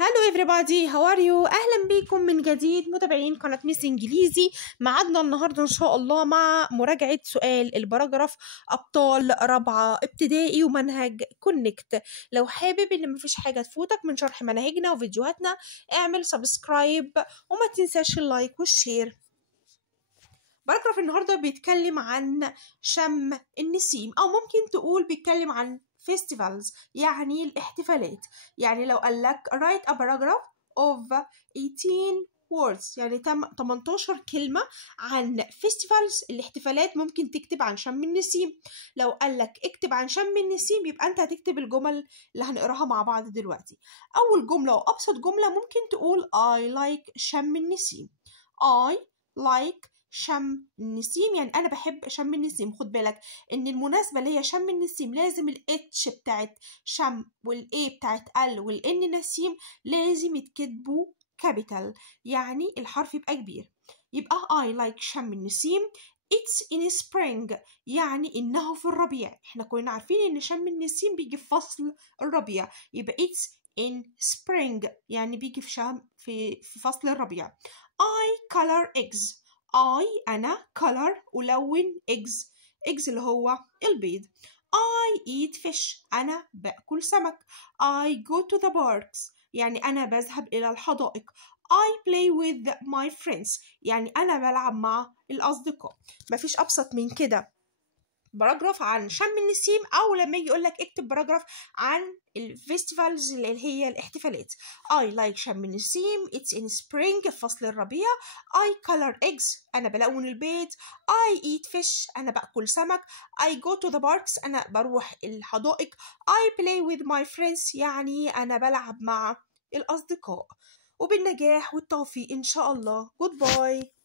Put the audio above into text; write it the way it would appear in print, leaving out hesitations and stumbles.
هالو everybody how are you؟ اهلا بيكم من جديد متابعين قناة ميس انجليزي. معادنا النهارده ان شاء الله مع مراجعة سؤال البراجراف ابطال رابعة ابتدائي ومنهج كونكت. لو حابب ان مفيش حاجة تفوتك من شرح مناهجنا وفيديوهاتنا اعمل سبسكرايب وما تنساش اللايك والشير. باراجراف النهارده بيتكلم عن شم النسيم، او ممكن تقول بيتكلم عن festivals يعني الاحتفالات. يعني لو قال لك write a paragraph of 18 words يعني 18 كلمة عن festivals الاحتفالات، ممكن تكتب عن شم النسيم. لو قال لك اكتب عن شم النسيم يبقى انت هتكتب الجمل اللي هنقراها مع بعض دلوقتي. اول جملة وابسط جملة ممكن تقول I like شم النسيم. I like شم النسيم يعني انا بحب شم النسيم. خد بالك ان المناسبه اللي هي شم النسيم لازم الاتش بتاعت شم والاي بتاعت ال والان نسيم لازم يتكتبوا كابيتال، يعني الحرف يبقى كبير. يبقى I like شم النسيم. It's in spring يعني إنه في الربيع. احنا كنا عارفين إن شم النسيم بيجي في فصل الربيع، يبقى it's in spring يعني بيجي في فصل الربيع. I color eggs. أنا color ألون eggs اللي هو البيض. I eat fish أنا بأكل سمك. I go to the parks يعني أنا بذهب إلى الحدائق. I play with my friends يعني أنا بلعب مع الأصدقاء. مفيش أبسط من كده باراجراف عن شم النسيم، او لما يجي يقول لك اكتب باراجراف عن الفيستيفالز اللي هي الاحتفالات. I like شم النسيم. It's in spring في فصل الربيع. I color eggs انا بلون البيض. I eat fish انا باكل سمك. I go to the parks انا بروح الحدائق. I play with my friends يعني انا بلعب مع الاصدقاء. وبالنجاح والتوفيق ان شاء الله. Goodbye.